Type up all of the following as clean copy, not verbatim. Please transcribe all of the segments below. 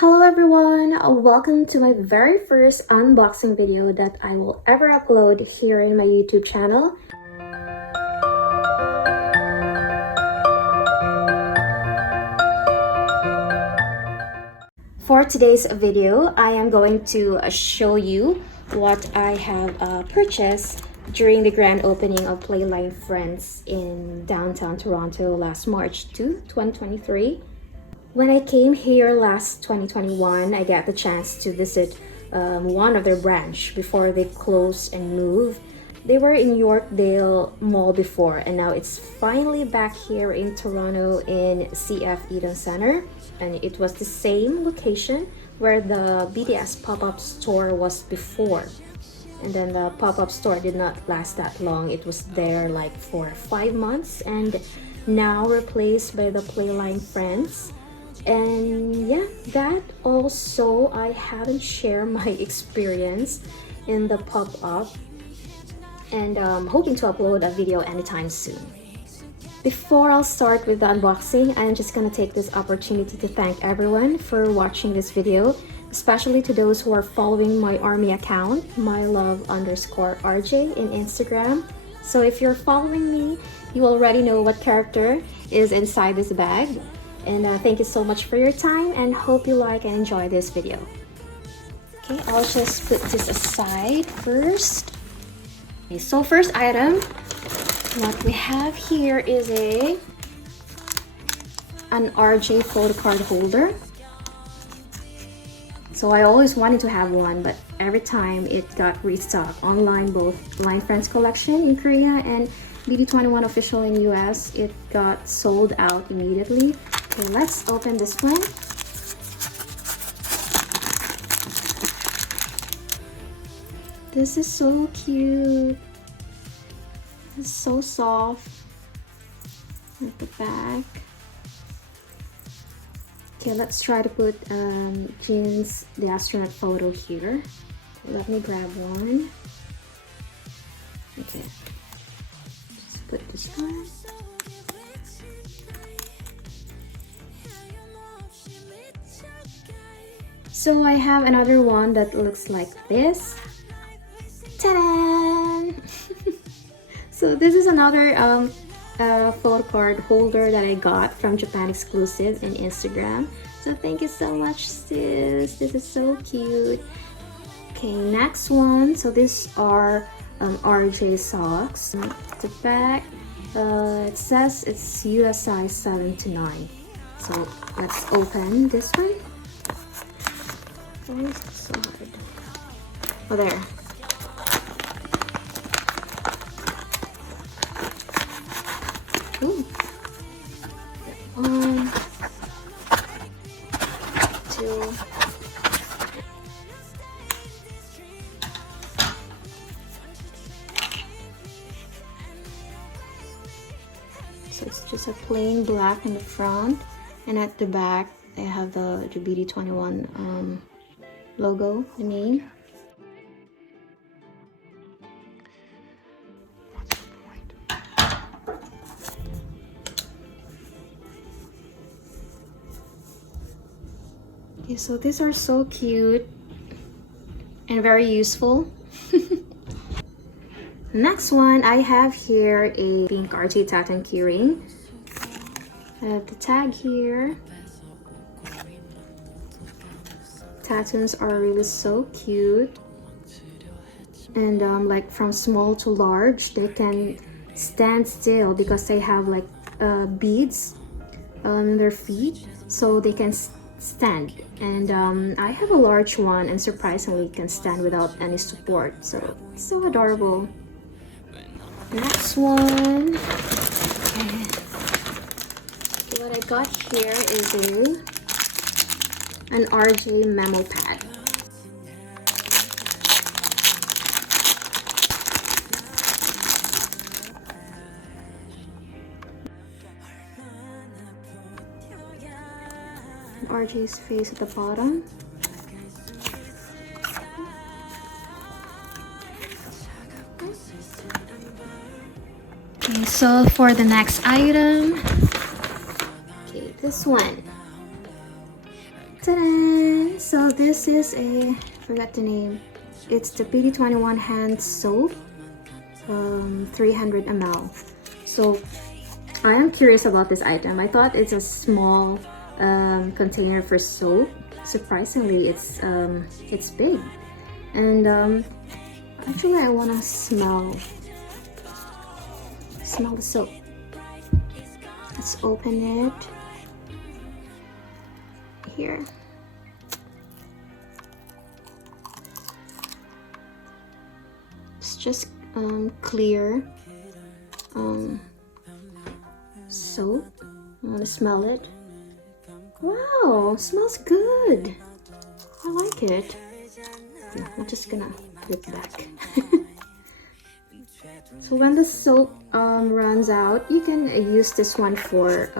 Hello everyone! Welcome to my very first unboxing video that I will ever upload here in my YouTube channel. For today's video, I am going to show you what I have purchased during the grand opening of Playline Friends in downtown Toronto last March 2, 2023. When I came here last 2021, I got the chance to visit one of their branch before they closed and moved. They were in Yorkdale Mall before, and now it's finally back here in Toronto in CF Eaton Center. And it was the same location where the BTS pop-up store was before. And then the pop-up store did not last that long. It was there like for 5 months and now replaced by the Playline Friends. And yeah, that also I haven't shared my experience in the pop-up, and hoping to upload a video anytime soon. Before I'll start with the unboxing, I'm just gonna take this opportunity to thank everyone for watching this video, especially to those who are following my army account, mylove_RJ in Instagram. So if you're following me, you already know what character is inside this bag. And thank you so much for your time, and hope you like and enjoy this video. Okay, I'll just put this aside first. Okay, so first item, what we have here is an RJ photo card holder. So I always wanted to have one, but every time it got restocked online, both Line Friends collection in Korea and BT21 official in US, it got sold out immediately. Okay, let's open this one. This is so cute. It's so soft. At the back. Okay, let's try to put Jin's the astronaut photo here. Okay, let me grab one. Okay, just put this one. So I have another one that looks like this. Ta-da! So this is another photo card holder that I got from Japan exclusive in Instagram. So thank you so much, sis. This is so cute. Okay, next one. So these are RJ socks. At the back, it says it's US size 7 to 9. So let's open this one. Why is this so hard? Oh, there. Ooh. 1, 2. So it's just a plain black in the front, and at the back they have the BT21 logo, the name. Okay, so these are so cute and very useful. Next one, I have here a pink RJ Tatton keyring. I have the tag here. Tattoos are really so cute, and like from small to large, they can stand still because they have like beads on their feet, so they can stand. And I have a large one, and surprisingly can stand without any support, so it's so adorable. Next one, okay. What I got here is an RJ Memo pad. RJ's face at the bottom. Okay, so for the next item, okay, this one. Ta-da! so this is a, forgot the name. It's the BT21 hand soap, 300 ml. So I am curious about this item. I thought it's a small container for soap. Surprisingly, it's big. And actually, I want to smell the soap. Let's open it here. It's just clear soap. I want to smell it. Wow, smells good. I like it. I'm just gonna put it back. So when the soap runs out, you can use this one for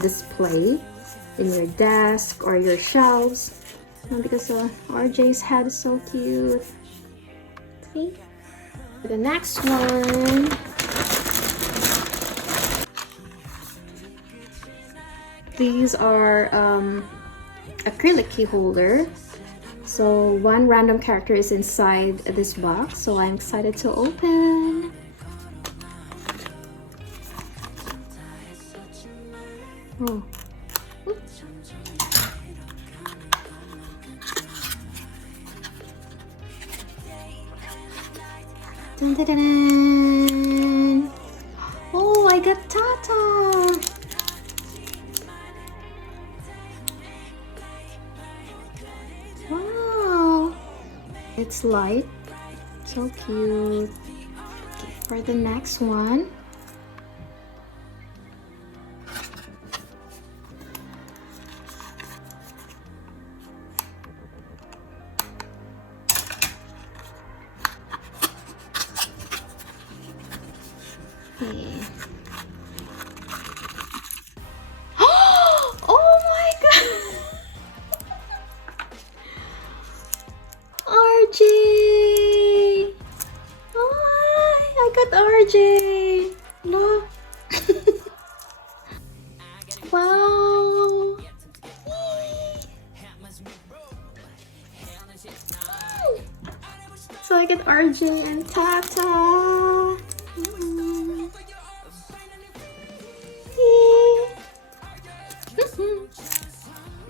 display in your desk or your shelves, because RJ's head is so cute. See? The next one, these are acrylic key holder. So one random character is inside this box, so I'm excited to open. Oh. Oops. Dun, dun, dun, dun. Oh, I got Tatton. Wow, it's light, so cute. Okay, for the next one, okay. Oh my god, RJ! Oh, I got RJ! Look! Wow! So I got RJ and Tata!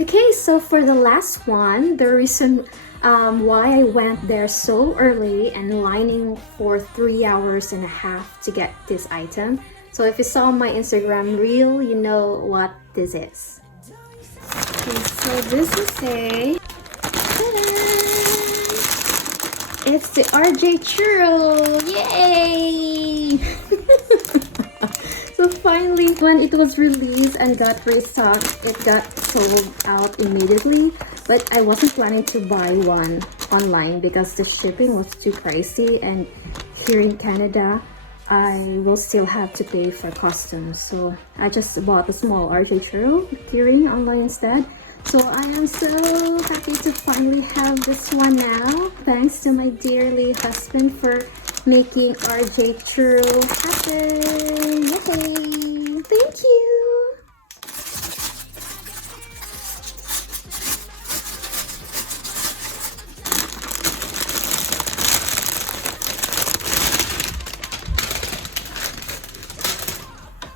Okay, so for the last one, the reason why I went there so early and lining for 3.5 hours to get this item. So if you saw my Instagram reel, you know what this is. Okay, so this is a, it's the RJ Churro! Yay! So finally, when it was released and got restocked, it got sold out immediately. But I wasn't planning to buy one online because the shipping was too pricey, and here in Canada, I will still have to pay for customs. So I just bought a small RJ Churro keyring online instead. So I am so happy to finally have this one now. Thanks to my dearly husband for making RJ Churro happen. Yay! Thank you!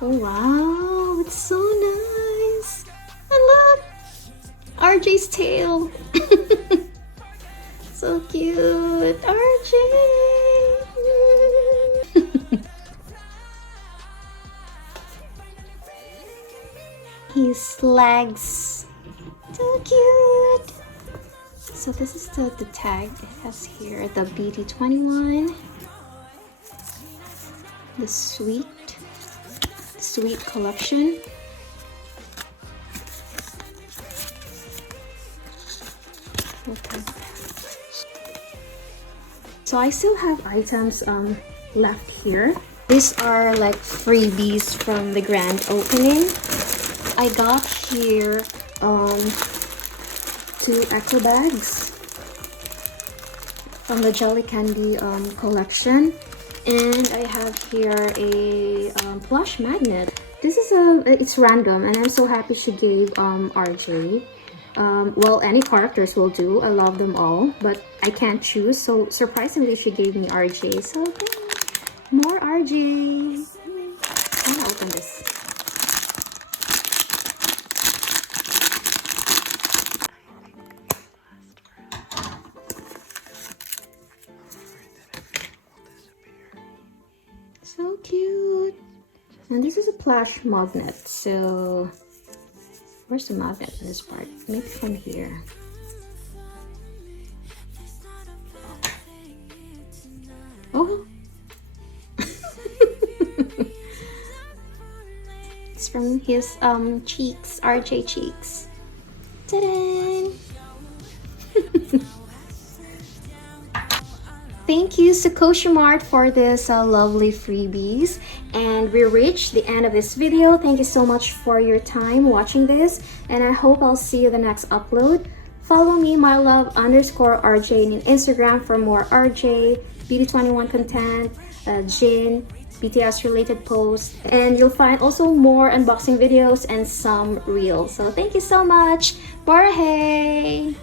Oh wow, it's so nice! And look! RJ's tail! So cute! RJ! His legs! So cute! So this is the tag. It has here the BT21. The sweet collection. Okay. So I still have items left here. These are like freebies from the grand opening. I got here 2 eco bags from the Jelly Candy collection. And I have here a Plush magnet. This is it's random, and I'm so happy she gave RJ Well, any characters will do. I love them all, but I can't choose. So surprisingly, she gave me RJ. So more RJ. I'm gonna open this. So cute. And this is a plush magnet. So where's the magnet in this part? Maybe from here. Oh. It's from his cheeks, RJ cheeks. Ta-da! Thank you, Sukoshimart, for this lovely freebies. And we reached the end of this video. Thank you so much for your time watching this. And I hope I'll see you the next upload. Follow me, mylove_RJ, on Instagram for more RJ, BT21 content, Jin, BTS related posts. And you'll find also more unboxing videos and some reels. So thank you so much. Bye.